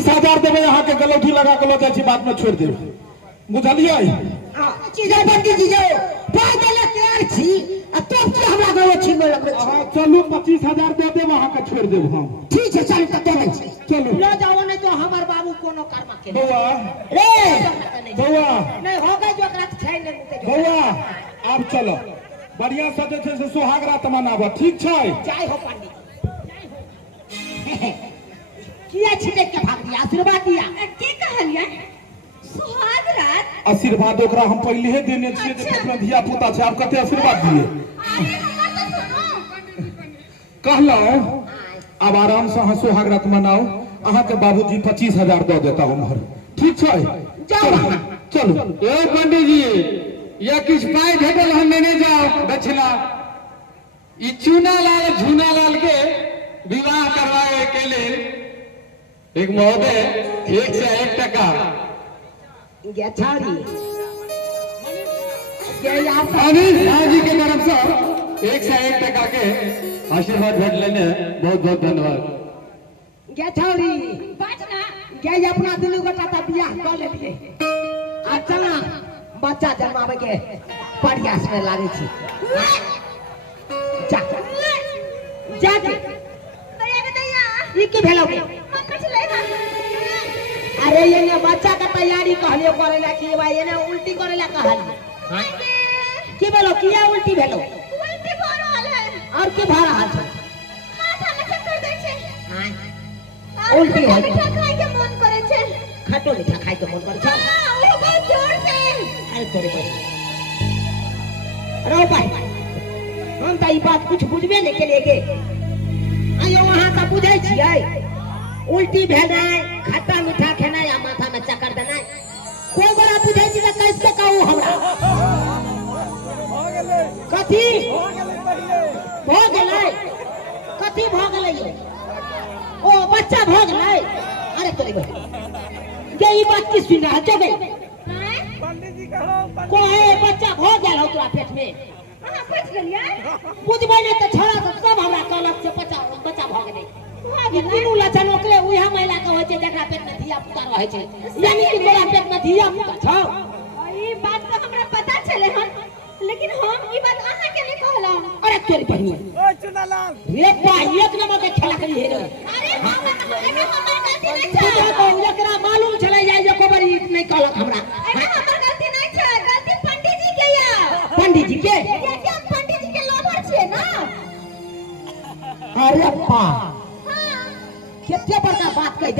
25,000 देवे यहाँ के गलौठी लगा के लो जाए बाद में छोड़ देवे बुझलिए चीजे पंडित जी जो पाई देले तैयार छी आ तो की हमरा गलो छीन लगबे हां चलू 25,000 दे दे वहां के छोड़ देब हम ठीक है चल तो दे छी चलो लो जाओ नहीं तो हमर बाबू कोनो कर्म के बउआ रे बउआ नहीं हो गई जो रात छै ने मुके बउआ अब चलो बढ़िया से जे छै से सुहाग रात मनाबो ठीक छै जय हो पंडित जी किया छिटे के भाग दिया आशीर्वाद दिया के कहलिया सुहाग रात आशीर्वाद ओकरा हम पहले ही देने छिए जे अपना धिया पुता छै आप कते आशीर्वाद दिए अरे हमरा तो सुनो कहलो अब आराम से अहाँ सुहाग रात मनाओ अहाँ के बाबूजी 25,000 दे देता हमर ठीक छै जाओ चलो ए पंडित जी या किछ पाई भेटल हम लेने जाओ दक्षिणा ई चूनालाल झूनालाल के विवाह करवाए के लिए एक महोदय 101 टका गेछारी के आप अनिल शाह जी के तरफ से 101 टका के आशीर्वाद भेट लेने बहुत बहुत धन्यवाद गेछारी बाजना के अपना दुनू गोटा त बियाह कर लेलिए आ चला बच्चा जन्मावे के प्रयास में लागे छी जा जा के तैया के तैया ई के भेलो के हम पछले अरे ये ने बच्चा का तैयारी कहलियो करेला कि भाई ये ने उल्टी करेला कहली की भेलो किया उल्टी भेलो उल्टी भ रहल है और की भा रहा छै माथा में चक्कर दै छै उल्टी हो मीठा खाए के मन करे छै खट्टो मीठा खाए के मन करे छै हां ओ बहुत जोर से अरे तोरे को रो भाई हम त ई बात कुछ बुझबे नहीं के लिए के आयो वहां का बुझै छियै उल्टी भेनाय खट्टा मीठा खेनाय आ माथा में चक्कर देनाय कोई बड़ा बुझै छी त कैसे कहू हमरा कथी भ गेलै कथी भ गेलै ओ बच्चा भ गेलै अरे तोरे भाई के ई बात की सुन रहा जो गई कोहे बच्चा भ गेल हो तोरा पेट में अहाँ पूछ गेलियै बुझबै नहीं तो छोरा सब हमरा कहलक से बच्चा भ गेलै भागे तीनू लक्षण ओकरे उहे महिला के होय छै जेकरा पेट में धिया पुता रहै छै यानी कि तोरा पेट में धिया पुता छौ ई बात तो हमरा पता चले हन लेकिन हम ई बात अहाँ के नहीं कहलौ अरे तोरी बहिनी ओए चुनालाल एक बा एक नंबर के खेला करी हेरो अरे हम एमे हमर गलती नहीं तू छै तो एकरा मालूम चले जाय जे कोबर ई नहीं कहलक हमरा एमे हमर गलती नहीं छै गलती पंडित जी के या पंडित जी के ये कि हम पंडित जी के लोभर छियै ना अरे बा हां केते बड़का बात कह